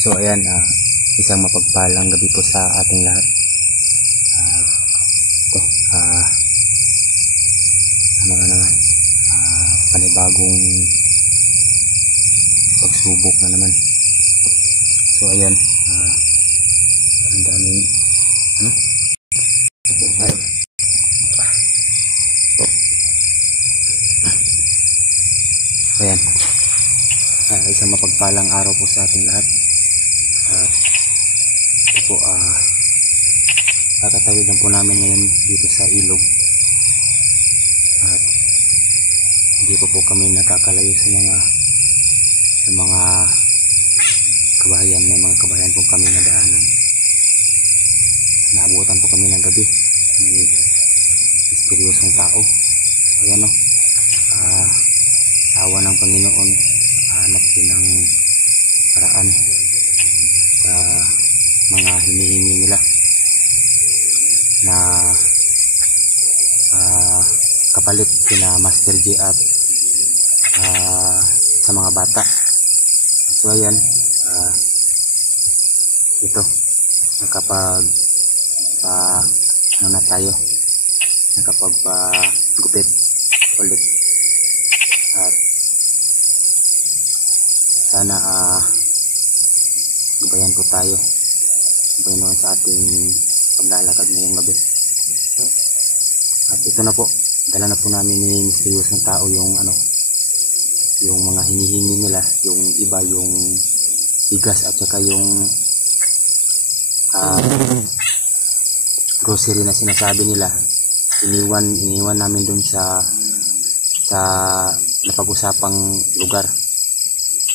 So ayan, isang mapagpalang gabi po sa ating lahat. Ito, ano na naman, panibagong pagsubok na naman. So ayan, ang daming so ayan, isang mapagpalang araw po sa ating lahat. Ito po, kakatawid lang po namin ngayon dito sa ilog. At hindi po kami nakakalayo sa mga kabahayan. May mga kabahayan po kami nadaanan. Naabutan po kami ng gabi. May misteryosong tao. So ayan o, tawa ng Panginoon, hanap din ng paraan sa mga hinihingi nila na kapalit kina Master J at sa mga bata. So ayan, ito nakapag ano na tayo, nakapagpagupit ulit at sana gabayan po tayo, gabayan sa ating paglalakad ngayong gabi. At ito na po, dala na po namin ni misteryosong tao yung yung mga hinihingi nila. Yung iba yung bigas at saka yung grocery na sinasabi nila. Iniwan namin dun sa napag-usapang lugar.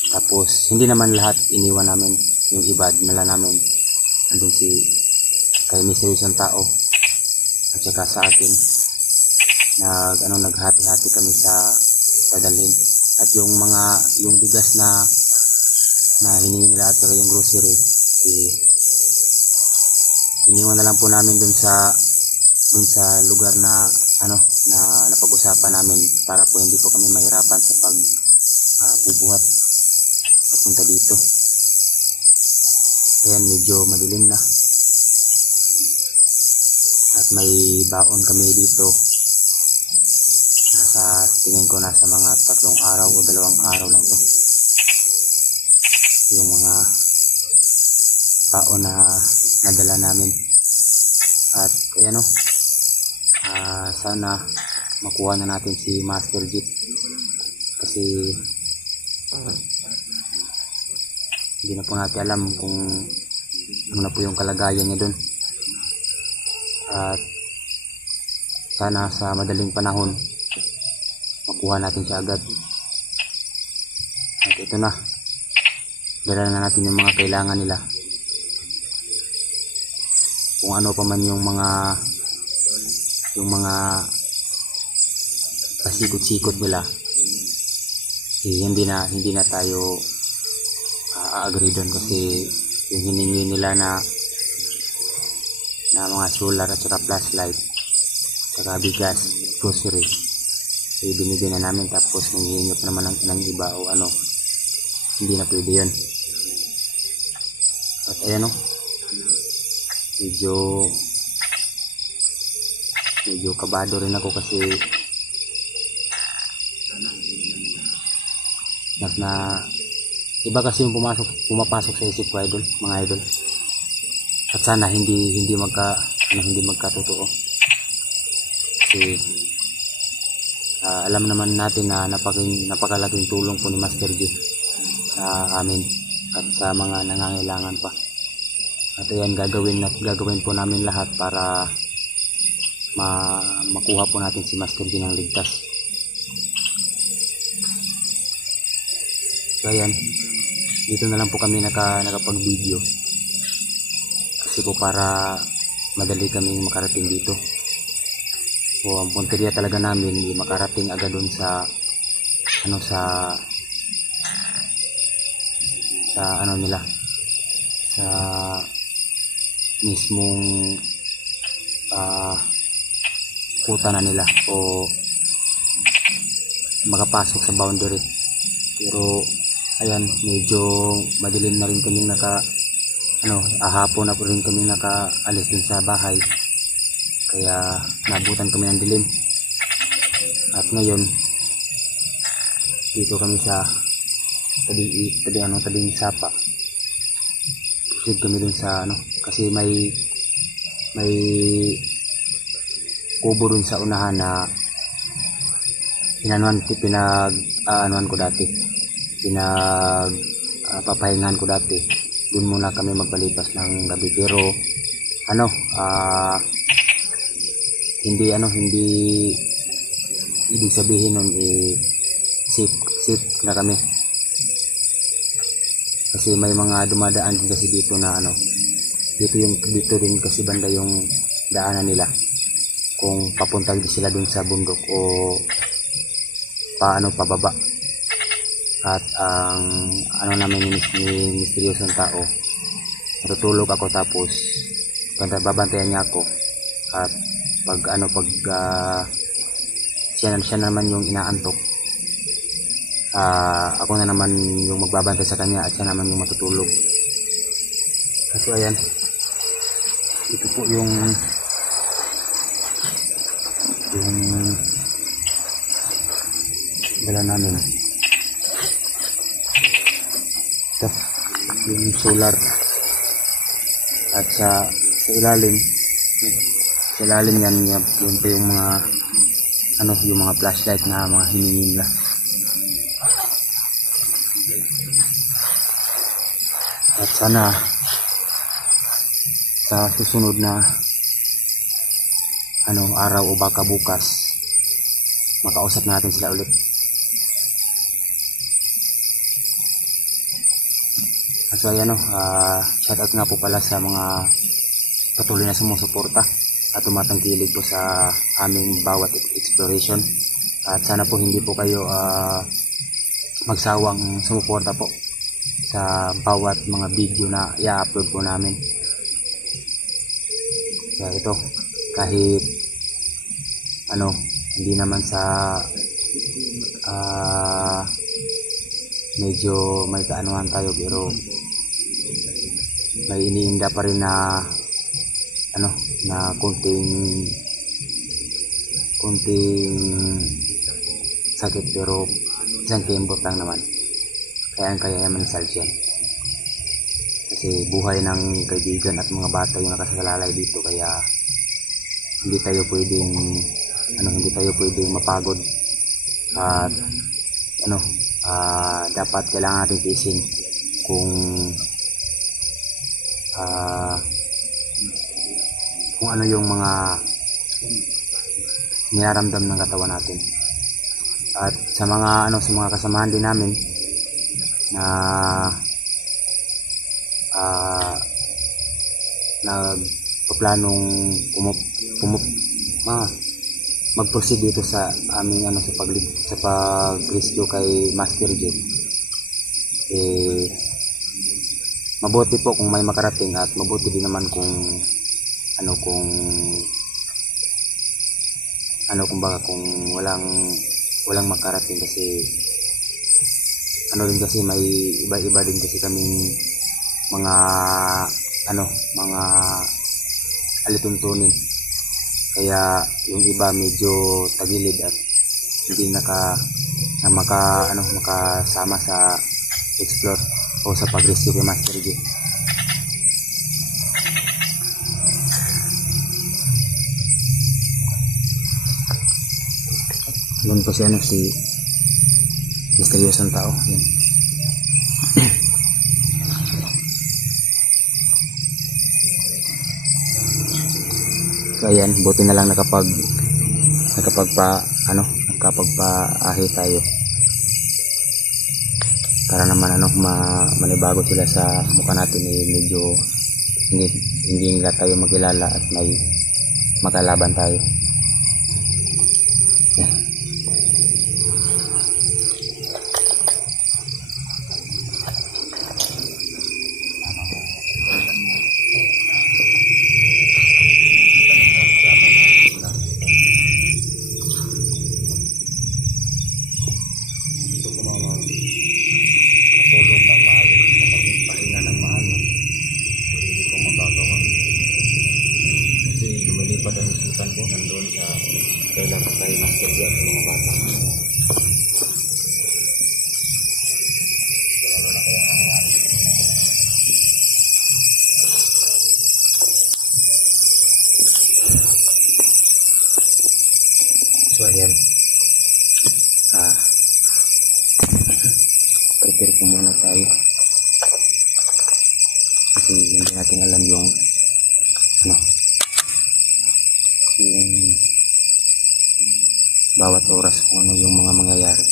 Tapos hindi naman lahat iniwan namin, yung iba dinala namin. Andun kay misteryosong tao at saka sa akin. Naghati-hati kami sa dadalhin. At yung bigas na hiningi nila at saka yung grocery, iniwan na lang po namin dun sa lugar na na napag-usapan namin, para po hindi po kami mahirapan sa bubuhat papunta dito. Ayan, medyo madilim na at may baon kami dito. Tingin ko nasa mga 3 araw o 2 araw lang to, yung mga baon na nadala namin. At ayan o, sana makuha na natin si Master J, kasi hindi na po natin alam kung ano na po yung kalagayan niya dun. At sana sa madaling panahon makuha natin siya agad. At ito na, dala na natin yung mga kailangan nila. Kung ano pa man yung mga pasikot-sikot nila, hindi na tayo agree doon, kasi yung hiningi nila na mga solar at saka flashlight, saka bigas, grocery, binigyan na namin. Tapos nanghihingi pa naman ng iba o hindi na pwede yun. At ayan o, medyo kabado rin ako, kasi iba kasi yung pumapasok sa isip ko, mga idol. At sana hindi magkatotoo, kasi alam naman natin na napakalaking tulong po ni Master J sa amin at sa mga nangangailangan pa. At ayan, gagawin po namin lahat para makuha po natin si Master J ng ligtas. So ayan, dito na lang po kami nakapag-video, kasi po para madali kaming makarating dito. So ang punteriya talaga namin, makarating agad dun sa nila, sa mismong kuta na nila, o makapasok sa boundary. Pero ayan, medyo madilim na rin kaming hapon na po rin kaming nakaalis din sa bahay, kaya nabutan kami ng dilim. At ngayon dito kami sa tabing sapa. Proceed kami dun sa kasi may kubo dun sa unahan na papahingan ko dati. Dun muna kami magpalipas ng gabi, pero hindi ibig sabihin nun safe na kami, kasi may mga dumadaan din kasi dito na dito din kasi banda yung daanan nila kung papunta din sila dun sa bundok o pababa. At ang namin ni misteryosong tao, natutulog ako tapos babantayan niya ako, at pag siya naman yung inaantok, ako na naman yung magbabantay sa kanya at siya naman yung matutulog. So ayan, ito po yung dala namin. Ito yung solar, at sa ilalim yan yun po yung mga yung mga flashlight na mga hiningi nila. At sana sa susunod na araw o baka bukas makausap natin sila ulit. So ayan, shout out nga po pala sa mga patuloy na sumusuporta at tumatangkilig po sa aming bawat exploration. At sana po hindi po kayo magsawang sumuporta po sa bawat mga video na i-upload po namin. Kaya ito, kahit hindi naman sa medyo may kaanuhan tayo, pero may iniinda pa rin na na kunting sakit, pero isang kembot lang naman, kaya naman salve yan. Kasi buhay ng kaibigan at mga bata yung nakasalalay dito, kaya hindi tayo pwedeng mapagod. At dapat kailangan natin tiisin kung ano yung mga niraramdam ng katawan natin. At sa mga kasamahan din namin na nagpaplanong mag-proceed dito sa aming sa pag-rescue kay Master J. Mabuti po kung may makarating, at mabuti din naman kung kung walang makarating, kasi din kasi may iba din kasi kaming mga mga alituntunin, kaya yung iba medyo tagilid at hindi makasama sa explore o sa pag-rescue kay Master J. Yun po si misteryosong tao. Yan. So ayan, buti na lang nakapagpa-ahi tayo para naman manibago sila sa mukha natin, medyo hindi nila tayo makilala at may makalaban tayo. Yan. Yan, mga bata. So ayan, prepare po muna tayo kasi hindi natin alam yung yung bawat oras kung ano yung mga mangyayari.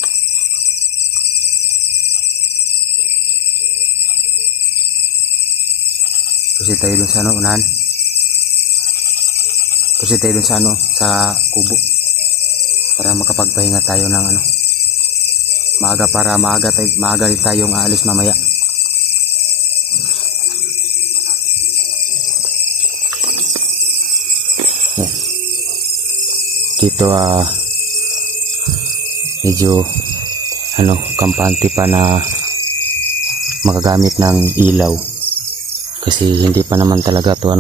Kasi tayo dun sa unahan, kasi tayo dun sa kubo para makapagpahinga tayo ng maaga, para maaga rin tayong aalis mamaya. Yeah. Dito medyo kampante pa na makagamit ng ilaw kasi hindi pa naman talaga to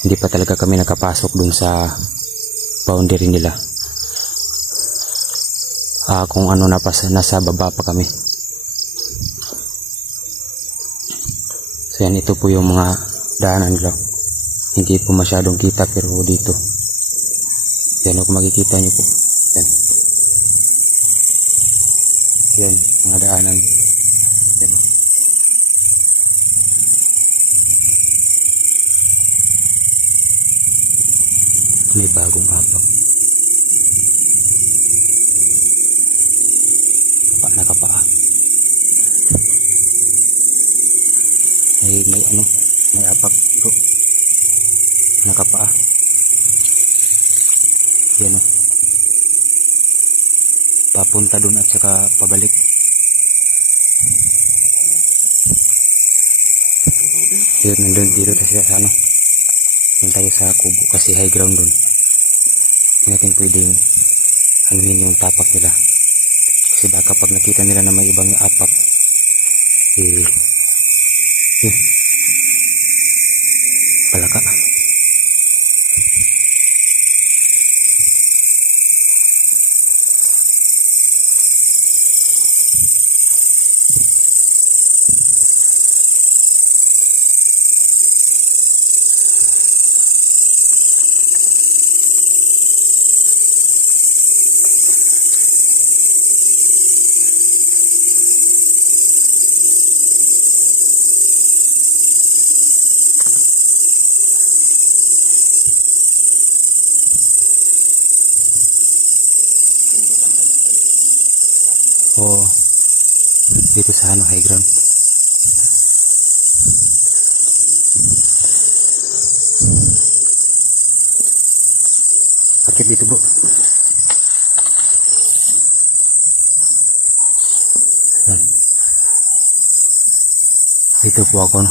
hindi pa talaga kami nakapasok dun sa boundary nila. Kung nasa baba pa kami. So yan, ito po yung mga daanan nila. Hindi po masyadong kita pero dito yan, kung makikita nyo po yan mga daanan yan. May bagong apak nakapaa. May apak bro, nakapaa. Yan papunta dun at saka pabalik. Yun, nandun dito siya sa dun tayo sa kubo kasi high ground dun. Hindi natin pwedeng yung tapak nila kasi baka pag nakita nila na may ibang apak palaka. Dito sa high ground. Akit dito bro. Dito po ako